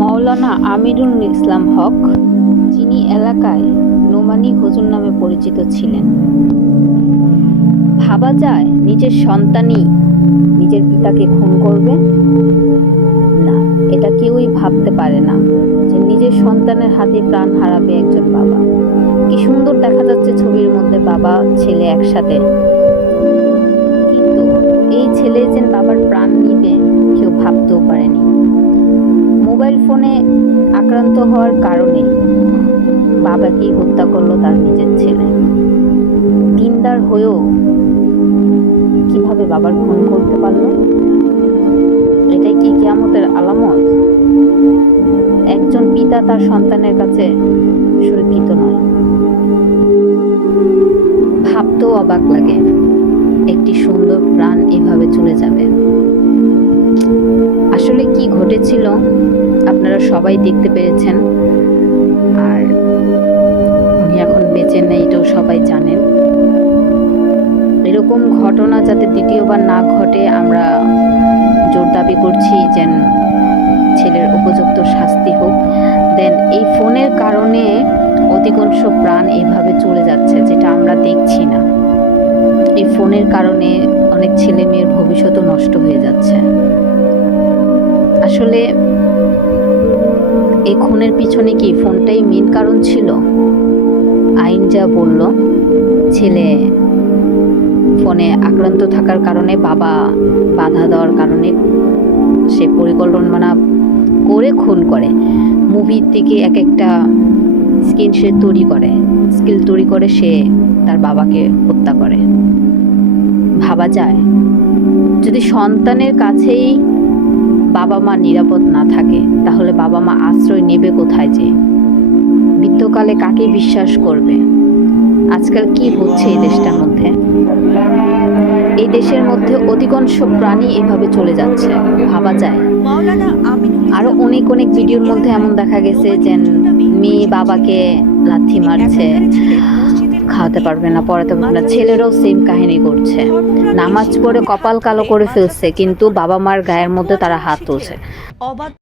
মাওলানা আমিরুল ইসলাম হক, যিনি এলাকায় নোমানী হুজুর নামে পরিচিত ছিলেন। ভাবা যায় নিজের সন্তানই নিজের পিতাকে খুন করবে? না, এটা কেউই ভাবতে পারে না যে নিজের সন্তানের হাতে প্রাণ হারাবে একজন বাবা। কি সুন্দর দেখা যাচ্ছে ছবির মধ্যে বাবা ছেলে একসাথে, কিন্তু এই ছেলে যে বাবার প্রাণ নিবে কেউ ভাবতেও পারেনি। মোবাইল ফোনে আক্রান্ত হওয়ার কারণে বাবাকেই হত্যা করলো তার নিজের ছেলে। দিনদার হয়েও কিভাবে বাবার খুন করতে পারলো? এটাই কি কিয়ামতের আলামত? একজন পিতা তার সন্তানের কাছে সুরক্ষিত নয়। ভাবতেও অবাক লাগে, একটি সুন্দর প্রাণ এভাবে চলে যাবে। আসলে কি ঘটেছিল আপনারা সবাই দেখতে পেরেছেন, আর উনি এখন বেঁচে নেই এটাও সবাই জানেন। এরকম ঘটনা যাতে দ্বিতীয়বার না ঘটে আমরা জোর দাবি করছি যে ছেলের উপযুক্ত শাস্তি হোক। দেন এই ফোনের কারণে অধিকাংশ প্রাণ এভাবে চলে যাচ্ছে, যেটা আমরা দেখছি না। এই ফোনের কারণে অনেক ছেলে মেয়ের ভবিষ্যৎও নষ্ট হয়ে যাচ্ছে। আসলে এই খুনের পিছনে কি ফোনটাই মেন কারণ ছিল? আইন যা বলল, ছেলে ফোনে আক্রান্ত থাকার কারণে, বাবা বাধা দেওয়ার কারণে সে পরিকল্পনা করে খুন করে। মুভির থেকে এক একটা স্কিল তৈরি করে সে তার বাবাকে হত্যা করে। ভাবা যায় যদি সন্তানের কাছেই বাবা মা নিরাপদ না থাকে, তাহলে বাবা মা আশ্রয় নেবে কোথায়? যে বৃদ্ধকালে কাকে বিশ্বাস করবে? আজকাল কি হচ্ছে এই দেশটার মধ্যে? এই দেশের মধ্যে অধিকাংশ প্রাণী এভাবে চলে যাচ্ছে। ভাবা যায় আরো অনেক অনেক ভিডিওর মধ্যে এমন দেখা গেছে যে মেয়ে বাবাকে লাথি মারছে, খাওয়াতে পারবে না, পড়াতে পারবে না। ছেলেরাও সেম কাহিনী করছে, নামাজ পড়ে কপাল কালো করে ফেলছে, কিন্তু বাবা মার গায়ের মধ্যে তারা হাত তুলছে।